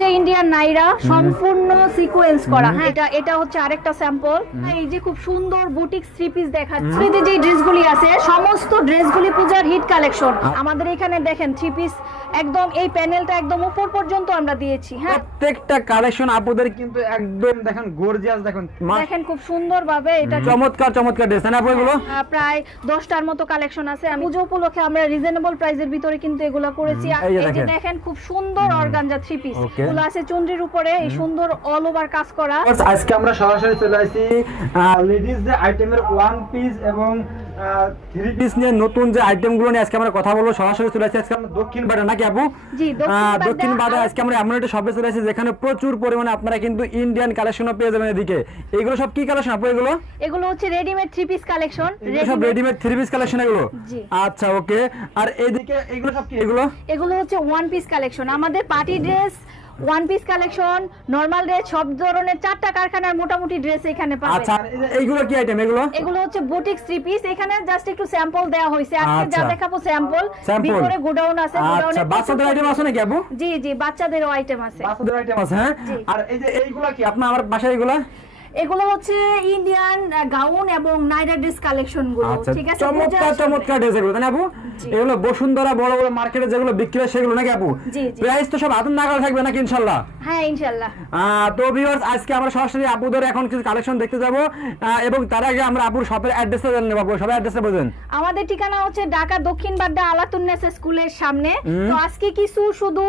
Indian নাইরা সম্পূর্ণ sequence করা। এটা এটা হচ্ছে আরেকটা স্যাম্পল। এই যে খুব সুন্দর বুটিক থ্রি পিস দেখাচ্ছে। এই যে ড্রেসগুলি আছে সমস্ত ড্রেসগুলি পূজার হিট কালেকশন। আমাদের এখানে দেখেন থ্রি পিস একদম এই প্যানেলটা একদম উপর পর্যন্ত আমরা দিয়েছি। হ্যাঁ, প্রত্যেকটা কালেকশন আপনাদের কিন্তু একদম দেখেন গর্জিয়াস। দেখেন খুব সুন্দর ভাবে এটা চমৎকার চমৎকার ড্রেস না আপনাগুলো। প্রায় 10টার মতো কালেকশন আছে। আমি পুজো উপলক্ষে আমরা রিজনেবল প্রাইসের ভিতরে কিন্তু এগুলো করেছি। এই যে দেখেন খুব সুন্দর অর্গানজা থ্রি পিস এগুলো আছে চুনরির উপরে এই সুন্দর অল ওভার কাজ করা। আজকে আমরা সরাসরি চলে আসি লেডিস যে আইটেমের ওয়ান পিস এবং থ্রি পিস নিয়ে নতুন যে আইটেমগুলো নিয়ে আজকে আমরা কথা বলবো। সরাসরি চলে আসি আজকে আমরা দক্ষিণ বাড্ডা নাকি আপু? জি, দক্ষিণ বাড্ডা। আজকে আমরা এমন একটা শপে চলে আসি যেখানে প্রচুর পরিমাণে আপনারা কিন্তু ইন্ডিয়ান কালেকশনও পেয়ে যাবেন। এদিকে এগুলো সব কি কালেকশন আপু? এগুলো হচ্ছে রেডিমেড থ্রি পিস কালেকশন। সব রেডিমেড থ্রি পিস কালেকশন এগুলো। আচ্ছা, ওকে। আর এদিকে এগুলো সব কি? এগুলো হচ্ছে ওয়ান পিস কালেকশন। আমাদের party dress, one piece collection, normal dress, সব ধরনের 4টা কারখানার মোটামুটি ড্রেস এখানে পাবেন। আচ্ছা, এইগুলো কি আইটেম? এগুলো হচ্ছে বুটিক থ্রি পিস। এখানে জাস্ট একটু স্যাম্পল দেওয়া হয়েছে। আজকে যা দেখাবো স্যাম্পল। ভিতরে গোডাউন আছে। আচ্ছা, বাচ্চাদের আইটেম আছে নাকি আপু? জি জি, বাচ্চাদেরও আইটেম আছে। বাচ্চাদের আইটেম আছে। হ্যাঁ। আর এই যে এইগুলা কি আপনার আমার বাসায় এগুলো হচ্ছে ইন্ডিয়ান গাউন এবং নাইরা ড্রেস কালেকশন গুলো। ঠিক আছে, চমৎকার চমৎকার ড্রেস এগুলো তাই না আপু? এগুলো বসুন্ধরা বড় বড় মার্কেটে যেগুলো বিক্রি হয় সেগুলো নাকি আপু? প্রাইস তো সব হাতের নাগাল থাকবে নাকি ইনশাআল্লাহ? হ্যাঁ, ইনশাআল্লাহ। তো ভিউয়ার্স, আজকে আমরা সরাসরি আপুদের এখন কিছু কালেকশন দেখতে যাব এবং তার আগে আমরা আপুর শপের অ্যাড্রেসটা জেনে নেব। আপু সবাই অ্যাড্রেসটা বলেন। আমাদের ঠিকানা হচ্ছে ঢাকা দক্ষিণ বাড্ডা আলাতুন্নেসা স্কুলের সামনে। তো আজকে কিছু শুধু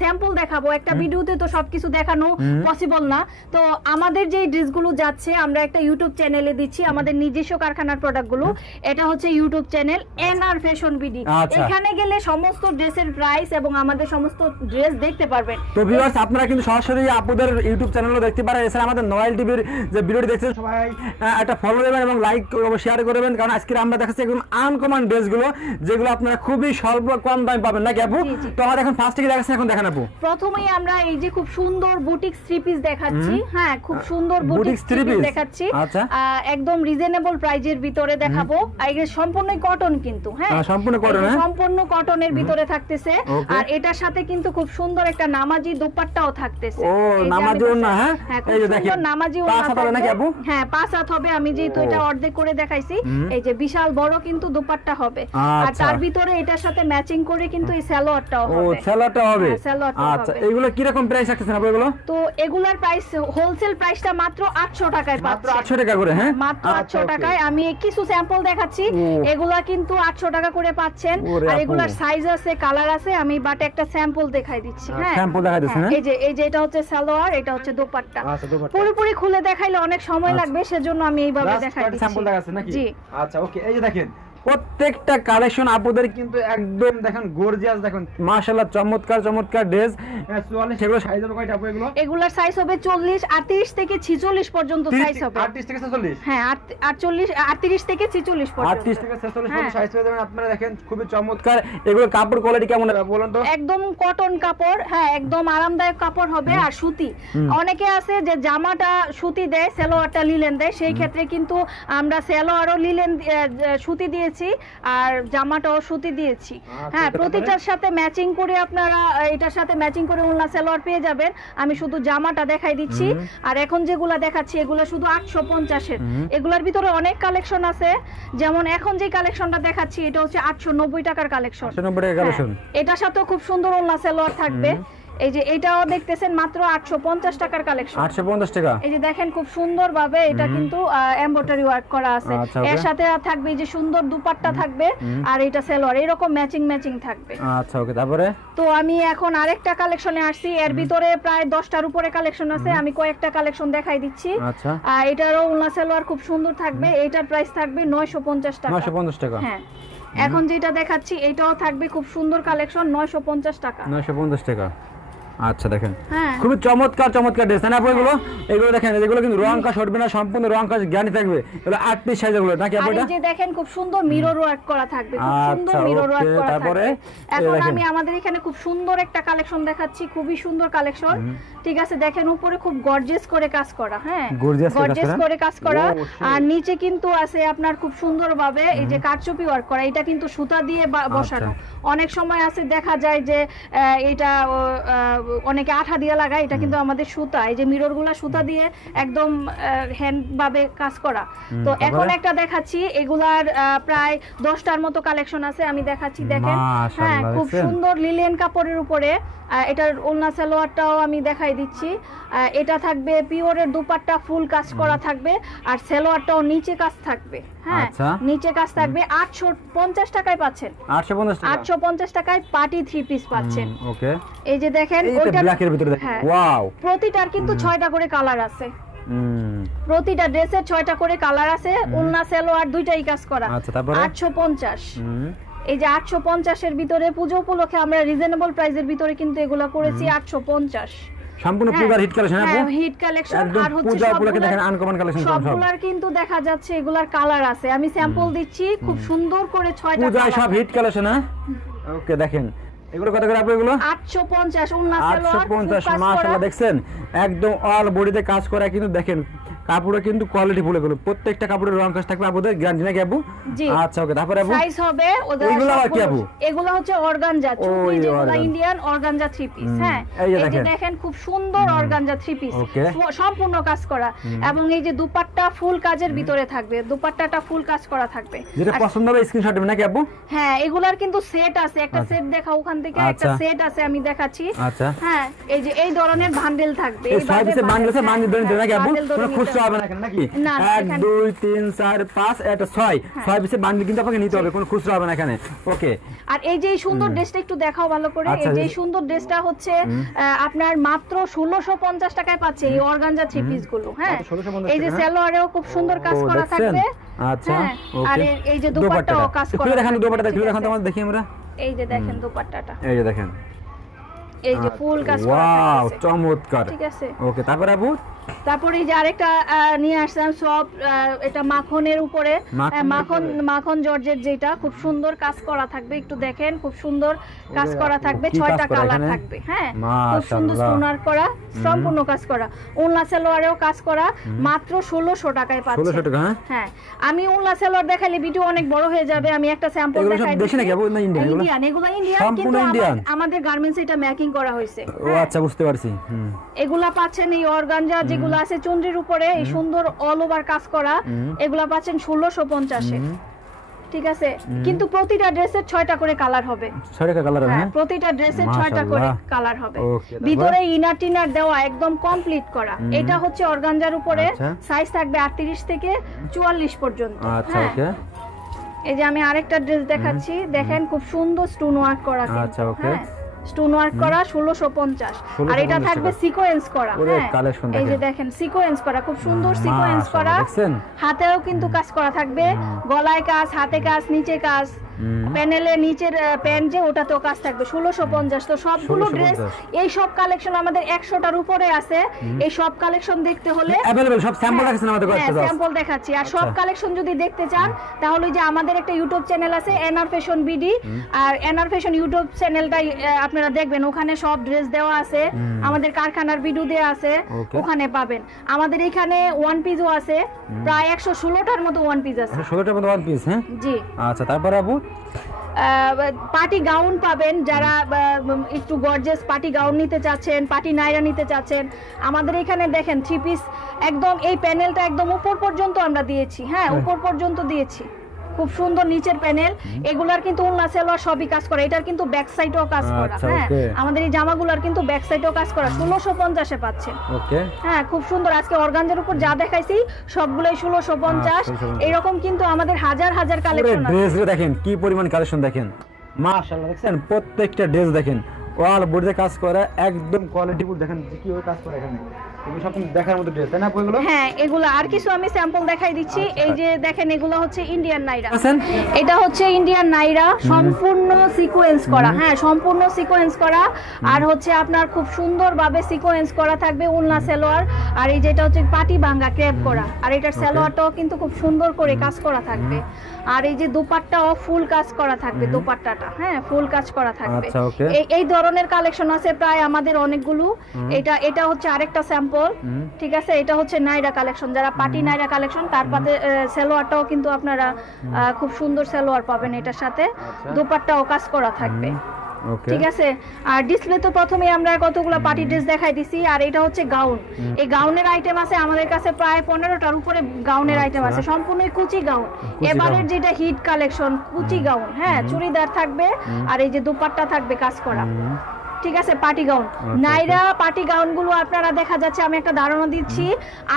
স্যাম্পল দেখাবো। একটা ভিডিওতে তো সবকিছু দেখানো পসিবল না। তো আমাদের যে ড্রেসগুলো যাচ্ছে আমরা একটা ইউটিউব চ্যানেলে দিচ্ছি আমাদের নিজস্ব কারখানার প্রোডাক্টগুলো। এটা হচ্ছে YouTube channel NR fashion BD. এখানে গেলে সমস্ত ড্রেসের প্রাইস এবং আমাদের সমস্ত ড্রেস দেখতে পারবেন। তো ভিউয়ার্স, আপনারা কিন্তু সরাসরি আপুদের ইউটিউব চ্যানেলও দেখতে পারেন। এছাড়া আমাদের নয়েল টিভির যে ভিডিওটি দেখছেন সবাই একটা ফলো দেবেন এবং লাইক শেয়ার করবেন, কারণ আজকে আমরা দেখাচ্ছি একদম আনকমন ড্রেসগুলো যেগুলো আপনারা খুবই স্বল্প কম দামে পাবেন নাকি আপু? তো আমাদের এখন ফার্স্ট থেকে দেখাচ্ছি, এখন দেখান আপু। প্রথমেই আমরা এই যে খুব সুন্দর বুটিক থ্রি পিস দেখাচ্ছি। হ্যাঁ, খুব সুন্দর বুটিক থ্রি পিস দেখাচ্ছি। আচ্ছা, একদম রিজনেবল প্রাইজের ভিতরে দেখাবো। আর এটা সম্পূর্ণ কটন কিন্তু। হ্যাঁ, সম্পূর্ণ কটন। সম্পূর্ণ কটনের ভিতরে থাকতেছে। আর এটার সাথে কিন্তু খুব সুন্দর একটা নামাজি দোপাট্টাও থাকতেছে। ও, নামাজি ওন্না। হ্যাঁ, এই যে দেখেন নামাজি ওন্না হবে নাকি আপু? হ্যাঁ, 5 হাত হবে। আমি যেহেতু এটা অর্ধেক করে দেখাইছি, এই যে বিশাল বড় কিন্তু দোপাট্টা হবে। আর তার ভিতরে এটার সাথে ম্যাচিং করে কিন্তু এই সালোয়ারটাও হবে। ও, সালোয়ারটা হবে। আচ্ছা, এগুলো কি রকম প্রাইস রাখতেছেন আপু এগুলো? তো এগুলার প্রাইস হোলসেল প্রাইসটা মাত্র 800 টাকায় পাচ্ছেন। মাত্র 800 টাকা করে? হ্যাঁ, মাত্র 800 টাকায়। আমি কিছু স্যাম্পল দেখাচ্ছি। এগুলা কিন্তু 800 টাকা করে পাচ্ছেন। আর এগুলার সাইজ আছে, কালার আছে। আমি বাট একটা স্যাম্পল দেখাই দিচ্ছি। হ্যাঁ, স্যাম্পল দেখাই দিচ্ছেন। এই যে এটা হচ্ছে সালোয়ার, এটা হচ্ছে দোপাট্টা। পুরোপুরি খুলে দেখাইলে অনেক সময় লাগবে, সেজন্য আমি এইভাবে দেখাই দিচ্ছি। স্যাম্পল দেখাচ্ছেন নাকি? জি। আচ্ছা, ওকে। এই যে দেখেন প্রত্যেকটা কালেকশন আপুদের কিন্তু একদম দেখেন গর্জিয়াস। দেখুন মাশাআল্লাহ, চমৎকার চমৎকার ড্রেস। সেগুলো সাইজ হবে কয়টা আপু এগুলো? এগুলার সাইজ হবে 40, 38 থেকে 46 পর্যন্ত সাইজ হবে। 38 থেকে 46? হ্যাঁ, 38 থেকে 46 পর্যন্ত। 38 থেকে 46 পর্যন্ত সাইজ পেয়ে যাবেন আপনারা। দেখেন খুবই চমৎকার। এগুলো কাপড় কোয়ালিটি কেমন হবে বলুন তো? একদম কটন কাপড়। হ্যাঁ, একদম আরামদায়ক কাপড় হবে। আর সুতি। অনেকে আছে যে জামাটা সুতি দেয়, সালোয়ারটা লিলেন দেয়। সেই ক্ষেত্রে কিন্তু আমরা সালোয়ারও লিলেন সুতি দিয়েছি আর জামাটাও সুতি দিয়েছি। হ্যাঁ, প্রতিটার সাথে ম্যাচিং করে আপনারা এটার সাথে ম্যাচিং করে ওড়না সালোয়ার পেয়ে যাবেন। আমি শুধু জামাটা দেখাই দিচ্ছি। আর এখন যেগুলা দেখাচ্ছি এগুলো শুধু 850 এর। এগুলোর ভিতরে অনেক কালেকশন আছে। যেমন এখন যে কালেকশনটা দেখাচ্ছি এটা হচ্ছে 890 টাকার কালেকশন। 890 টাকার কালেকশন। এটার সাথেও খুব সুন্দর ওড়না সালোয়ার থাকবে। এই যে এটাও দেখতেছেন মাত্র 850 টাকার কালেকশন। 850 টাকা। এই যে দেখেন খুব সুন্দর ভাবে এটা কিন্তু এমব্রয়ডারি ওয়ার্ক করা আছে। এর সাথে থাকবে এই যে সুন্দর দুপাট্টা থাকবে আর এটা সালোয়ার এরকম ম্যাচিং থাকবে। আচ্ছা, ওকে। তারপরে তো আমি এখন আরেকটা কালেকশনে আসছি। এর ভিতরে প্রায় 10টার উপরে কালেকশন আছে। আমি কয়েকটা কালেকশন দেখাই দিচ্ছি। আচ্ছা, এটারও ওড়না সালোয়ার খুব সুন্দর থাকবে। এটার প্রাইস থাকবে 950 টাকা। 950 টাকা। হ্যাঁ, এখন যেটা দেখাচ্ছি এটাও থাকবে খুব সুন্দর কালেকশন, 950 টাকা। 950 টাকা। আচ্ছা, দেখেন খুবই চমৎকার চমৎকার ড্রেস না আপু এগুলো? এগুলো দেখেন, এগুলো কিন্তু রং কাজ উঠবে না, সম্পূর্ণ রং কাজ গ্যারান্টি থাকবে। এগুলো 8 পিস সাইজ এগুলো নাকি আপু? এই যে দেখেন খুব সুন্দর মিরর ওয়ার্ক করা থাকবে, খুব সুন্দর মিরর ওয়ার্ক করা থাকবে। এখন আমি আমাদের এখানে খুব সুন্দর একটা কালেকশন দেখাচ্ছি, খুবই সুন্দর কালেকশন। ঠিক আছে, দেখেন উপরে খুব গর্জিয়াস করে কাজ করা। হ্যাঁ, গর্জিয়াস করে কাজ করা। আর নিচে কিন্তু আছে আপনার খুব সুন্দর ভাবে এই যে কারচুপি ওয়ার্ক করা। এটা কিন্তু সুতা দিয়ে বসানো। অনেক সময় আছে দেখা যায় যে এটা অনেকে আঠা দিয়ে লাগায়, এটা কিন্তু আমাদের সুতা, এই যে মিরর গুলা সুতা দিয়ে একদম হ্যান্ড ভাবে কাজ করা। তো এখন একটা দেখাচ্ছি, এগুলার প্রায় 10টার মতো কালেকশন আছে, আমি দেখাচ্ছি দেখেন। হ্যাঁ, খুব সুন্দর লিলেন কাপড়ের উপরে এটার ওড়না সালোয়ারটাও আমি দেখাই দিচ্ছি। এটা থাকবে পিওরের দুপাট্টা, ফুল কাজ করা থাকবে, আর সালোয়ারটাও নিচে কাজ থাকবে। হ্যাঁ, নিচে কাজ থাকবে। 850 টাকায় পাচ্ছেন, 850 টাকায় পার্টি 3 পিস পাচ্ছেন। ওকে, এই যে দেখেন ওইটা ব্ল্যাকের ভিতরে দেখেন, ওয়াও, প্রতিটার কিন্তু 6টা করে কালার আছে। প্রতিটা ড্রেসের 6টা করে কালার আছে, ওড়না সালোয়ার দুইটাই কাজ করা। 850। এই যে 850 এর ভিতরে পুজো উপলক্ষে আমরা রিজনেবল প্রাইসের ভিতরে কিন্তু এগুলা করেছি 850। সম্পূর্ণ পূজার হিট কালেকশন, হ্যাঁ হিট কালেকশন। আর হচ্ছে পূজা উপলক্ষে দেখেন আনকমন কালেকশন সবগুলার কিন্তু দেখা যাচ্ছে এগুলার কালার আছে, আমি স্যাম্পল দিচ্ছি খুব সুন্দর করে 6টা পূজা সব হিট কালেকশন। হ্যাঁ, ওকে, দেখেন এগুলো কত করে আপনি? এগুলো 850 ওন্না সালোয়ার 850। মাশাআল্লাহ, দেখছেন একদম অল বডিতে কাজ করা, কিন্তু দেখেন কাপড়ে কিন্তু কোয়ালিটি ফুল, এগুলো প্রত্যেকটা কাপড়ের রং কাজ থাকবে আপনাদের গ্যারান্টি নাকি আপু? আচ্ছা, ওকে, তারপরে আপু সাইজ হবে ওদের। এগুলো কি আপু? এগুলো হচ্ছে অর্গানজা, চুড়ি যেগুলো ইন্ডিয়ান অর্গানজা 3 পিস। হ্যাঁ, এই যে দেখেন খুব সুন্দর অর্গানজা 3 পিস, সম্পূর্ণ কাজ করা, এবং এই যে দুপাট্টা ফুল কাজের ভিতরে থাকবে, দুপাট্টাটা ফুল কাজ করা থাকবে। যেটা পছন্দ হবে স্ক্রিনশট দিবেন নাকি আপু? হ্যাঁ, এগুলার কিন্তু সেট আছে, একটা সেট দেখা ওখান থেকে একটা সেট আছে, আমি দেখাচ্ছি। আচ্ছা, হ্যাঁ, এই যে এই ধরনের বান্ডেল থাকবে, এই সাইজ এর বান্ডেল আছে, বান্ডেল ধরে নাকি আপু? কোনো খুচরা হবে না নাকি? 1 2 3 4 5 এটা 6 পিসের বান্ডেল কিন্তু আপনাকে নিতে হবে, কোনো খুচরা হবে না এখানে। ওকে, আর এই যে এই সুন্দর ড্রেসটা একটু দেখাও ভালো করে। এই যে সুন্দর ড্রেসটা হচ্ছে আপনার মাত্র 1650 টাকায় পাচ্ছে এই অর্গানজা 3 পিস গুলো। হ্যাঁ, এই যে সালোয়ারেও খুব সুন্দর কাজ করা থাকবে। আচ্ছা, ওকে, আর এই যে দুপাট্টাও কাজ করা। দেখেন দুপাট্টা, দেখুন এখন তোমাদের দেখি আমরা। এই যে দেখেন দুপাট্টাটা, এই যে দেখেন, এই যে ফুল কাজ করা থাকবে। ওয়াও, চমৎকার। ঠিক আছে, ওকে, তারপর আপু তারপরে এই যে আরেকটা নিয়ে আসলাম, সব এটা মাখনের উপরে, মাখন জর্জেট, যেটা খুব সুন্দর কাজ করা থাকবে। একটু দেখেন, খুব সুন্দর কাজ করা থাকবে, 6টা কালার থাকবে। হ্যাঁ, খুব সুন্দর স্টোনার করা, সম্পূর্ণ কাজ করা। ওড়না সালোয়ারেও কাজ করা, মাত্র 1600 টাকায় পাচ্ছেন। 1600 টাকা। হ্যাঁ, আমি ওড়না সালোয়ার দেখালে ভিডিও অনেক বড় হয়ে যাবে, আমি একটা স্যাম্পল দেখাই দিচ্ছি। দেখি নাকি আপু? না, ইন্ডিয়ান, এগুলো ইন্ডিয়ান, কিন্তু আমাদের গার্মেন্টসে এটা মেকিং করা হয়েছে। ও আচ্ছা, বুঝতে পারছি। এগুলা পাচ্ছেন এই অর্গানজা যেগুলো আছে চুনরির উপরে, এই সুন্দর অল ওভার কাজ করা, এগুলা পাচ্ছেন 1650 এ। ঠিক আছে, কিন্তু প্রতিটা ড্রেসের 6টা করে কালার হবে। 6টা কালার হবে? হ্যাঁ, প্রতিটা ড্রেসের 6টা করে কালার হবে। ভিতরে ইনার টিনার দেওয়া, একদম কমপ্লিট করা। এটা হচ্ছে অর্গানজার উপরে, সাইজ থাকবে 38 থেকে 44 পর্যন্ত। আচ্ছা, ওকে, এই যে আমি আরেকটা ড্রেস দেখাচ্ছি, দেখেন খুব সুন্দর স্টোন ওয়ার্ক করা। আচ্ছা, ওকে, স্টোন ওয়ার্ক করা 1650। আর এটা থাকবে সিকোয়েন্স করা। এই যে দেখেন সিকোয়েন্স করা, খুব সুন্দর সিকোয়েন্স করা, হাতেও কিন্তু কাজ করা থাকবে, গলায় কাজ, হাতে কাজ, নিচে কাজ, প্যানেলে নিচের প্যান্ট যে ওটাতেও কাজ থাকবে। 1650। তো সবগুলো ড্রেস, এই সব কালেকশন আমাদের 100টার উপরে আছে। এই সব কালেকশন দেখতে হলে अवेलेबल সব স্যাম্পল রাখছেন আমাদের কাছে, স্যাম্পল দেখাচ্ছি। আর সব কালেকশন যদি দেখতে চান তাহলে যে আমাদের একটা ইউটিউব চ্যানেল আছে এনআর ফ্যাশন বিডি, আর এনআর ফ্যাশন ইউটিউব চ্যানেলটাই আপনারা দেখবেন, ওখানে সব ড্রেস দেওয়া আছে, আমাদের কারখানার ভিডিও দেওয়া আছে, ওখানে পাবেন। আমাদের এখানে ওয়ান পিসও আছে, প্রায় 116টার মতো ওয়ান পিস আছে। 16টার মতো ওয়ান পিস? হ্যাঁ, জি। আচ্ছা, তারপর আপু পার্টি গাউন পাবেন, যারা একটু গর্জিয়াস পার্টি গাউন নিতে চাচ্ছেন, পার্টি নাইরা নিতে চাচ্ছেন, আমাদের এখানে দেখেন 3 পিস একদম এই প্যানেলটা একদম উপর পর্যন্ত আমরা দিয়েছি। হ্যাঁ, উপর পর্যন্ত দিয়েছি, খুব সুন্দর নিচের প্যানেল। এগুলার কিন্তু ওড়না সালোয়ার সবই কাজ করা, এটার কিন্তু ব্যাক সাইডেও কাজ করা। হ্যাঁ, আমাদের এই জামাগুলোর কিন্তু ব্যাক সাইডেও কাজ করা। 1650 এ পাচ্ছেন। ওকে, হ্যাঁ, খুব সুন্দর। আজকে অর্গানজার উপর যা দেখাইছি সবগুলাই 1650। এরকম কিন্তু আমাদের হাজার হাজার কালেকশন আছে। ড্রেস দেখেন কি পরিমাণ কালেকশন, দেখেন মাশাআল্লাহ, দেখছেন প্রত্যেকটা ড্রেস দেখেন অল বডিতে কাজ করা, একদম কোয়ালিটিফুল। দেখেন কি ওই কাজ করা এখানে, এগুলো সব দেখার মতো ড্রেস, তাই না এগুলো? হ্যাঁ, এগুলো আর কিছু আমি স্যাম্পল দেখাই দিচ্ছি। এই যে দেখেন, এগুলো হচ্ছে ইন্ডিয়ান নাইরা। এটা হচ্ছে ইন্ডিয়ান নাইরা, সম্পূর্ণ সিকোয়েন্স করা। হ্যাঁ, সম্পূর্ণ সিকোয়েন্স করা, আর হচ্ছে আপনার খুব সুন্দরভাবে সিকোয়েন্স করা থাকবে ওড়না সালোয়ার। আর এই যেটা হচ্ছে পাটি ভাঙ্গা ক্রেপ করা, আর এটার সালোয়ারটাও কিন্তু খুব সুন্দর করে কাজ করা থাকবে। আর এই যে দুপাট্টাও ফুল কাজ করা থাকবে, দুপাট্টাটা হ্যাঁ ফুল কাজ করা থাকবে। এই ধরনের কালেকশন আছে প্রায় আমাদের অনেকগুলো। এটা হচ্ছে আরেকটা স্যাম্পল। ঠিক আছে, এটা হচ্ছে নাইরা কালেকশন, যারা পার্টি নাইরা কালেকশন, তার পাতে সালোয়ারটাও কিন্তু আপনারা খুব সুন্দর সালোয়ার পাবেন এটার সাথে, দুপাট্টাও কাজ করা থাকবে। Okay. ঠিক আছে। আর ডিসপ্লে তো প্রথমে আমরা কতগুলো পার্টি ড্রেস দেখাই দিছি, আর এটা হচ্ছে গাউন। এই গাউনের আইটেম আছে আমাদের কাছে প্রায় 15টার উপরে গাউনের আইটেম আছে, সম্পূর্ণই কুচি গাউন। এবারের যেটা হিট কালেকশন কুচি গাউন, হ্যাঁ, চুড়িদার থাকবে আর এই যে দুপাট্টা থাকবে কাজ করা, ঠিক আছে, পার্টি গাউন। নাইরা পার্টি গাউন গুলো আপনারা দেখা যাচ্ছে, আমি একটা ধারণা দিচ্ছি,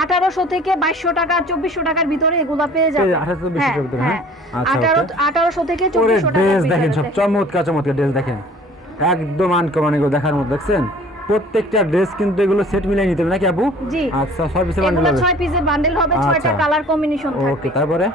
1800 থেকে 2200 টাকা 2400 টাকার ভিতরে এগুলো পেয়ে যাবেন। 1800 থেকে 2200 হ্যাঁ। আচ্ছা, 1800 থেকে ওরে 2400 টাকার ড্রেস ভিতরে দেখেন, সব চমৎকার চমৎকার ড্রেস দেখেন, একদম আনকমন, এগুলো দেখার মতো, দেখছেন প্রত্যেকটা ড্রেস কিন্তু এগুলো সেট মিলাই নিতে হবে নাকি আপু? জি। আচ্ছা, 6 পিসের বান্ডেল এগুলো হবে? 6 পিসের বান্ডেল হবে, 6টা আচ্ছা। কালার কম্বিনেশন থাকবে। ওকে, তারপরে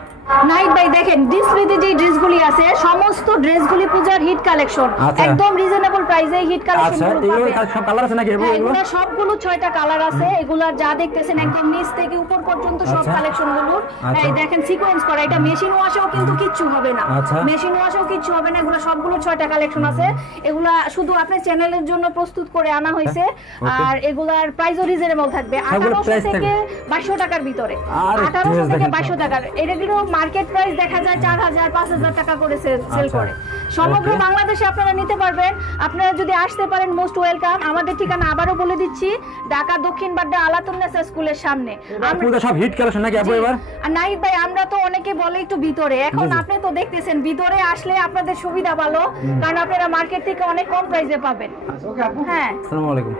নাইট ভাই দেখেন ডিসপ্লেতে যে ড্রেসগুলি আছে সমস্ত ড্রেসগুলি পূজার হিট কালেকশন, আচ্ছা। একদম রিজনেবল প্রাইসে হিট আচ্ছা, কালেকশনগুলো এগুলো পাবেন। সব কালার আছে নাকি আপু? হ্যাঁ, এগুলো এগুলো সবগুলো 6টা কালার আছে, এগুলা যা দেখতেছেন একদম নিচ থেকে উপর পর্যন্ত সব আচ্ছা। কালেকশনগুলো। আচ্ছা। এই দেখেন সিকোয়েন্স করা, এটা মেশিন ওয়াশেও কিন্তু কিচ্ছু হবে না, আচ্ছা। মেশিন ওয়াশেও কিচ্ছু হবে না, এগুলো সবগুলো 6টা কালেকশন আছে। এগুলা শুধু আপনার চ্যানেলের জন্য প্রস্তুত করে আনা হয়েছে, ওকে। আর এগুলার প্রাইসও রিজনেবল থাকবে, সবগুলো 1800 price থেকে থাকবে। 2200 টাকার ভিতরে। আর 1800 dress থেকে দেখেন 2200 টাকার, এটা কিন্তু মার্কেট প্রাইস দেখা যায় 4000 5000 টাকা করে সেল আচ্ছা। করে। সমগ্র ওকে। বাংলাদেশে আপনারা নিতে পারবেন। আপনারা যদি আসতে পারেন মোস্ট ওয়েলকাম। আমাদের ঠিকানা আবারও বলে দিচ্ছি, ঢাকা দক্ষিণ বাড্ডা আলাতুন্নেসা স্কুলের সামনে। পুরো সব হিট কালেকশন নাকি আপু এবার? আর নাইট ভাই আমরা তো অনেকে বলে একটু ভিতরে, এখন জি, জি। আপনি তো দেখতেছেন ভিতরে আসলে আপনাদের সুবিধা ভালো, কারণ আপনারা মার্কেট থেকে অনেক কম প্রাইসে পাবেন। আচ্ছা, ওকে আপু। হ্যাঁ। আসসালামু আলাইকুম।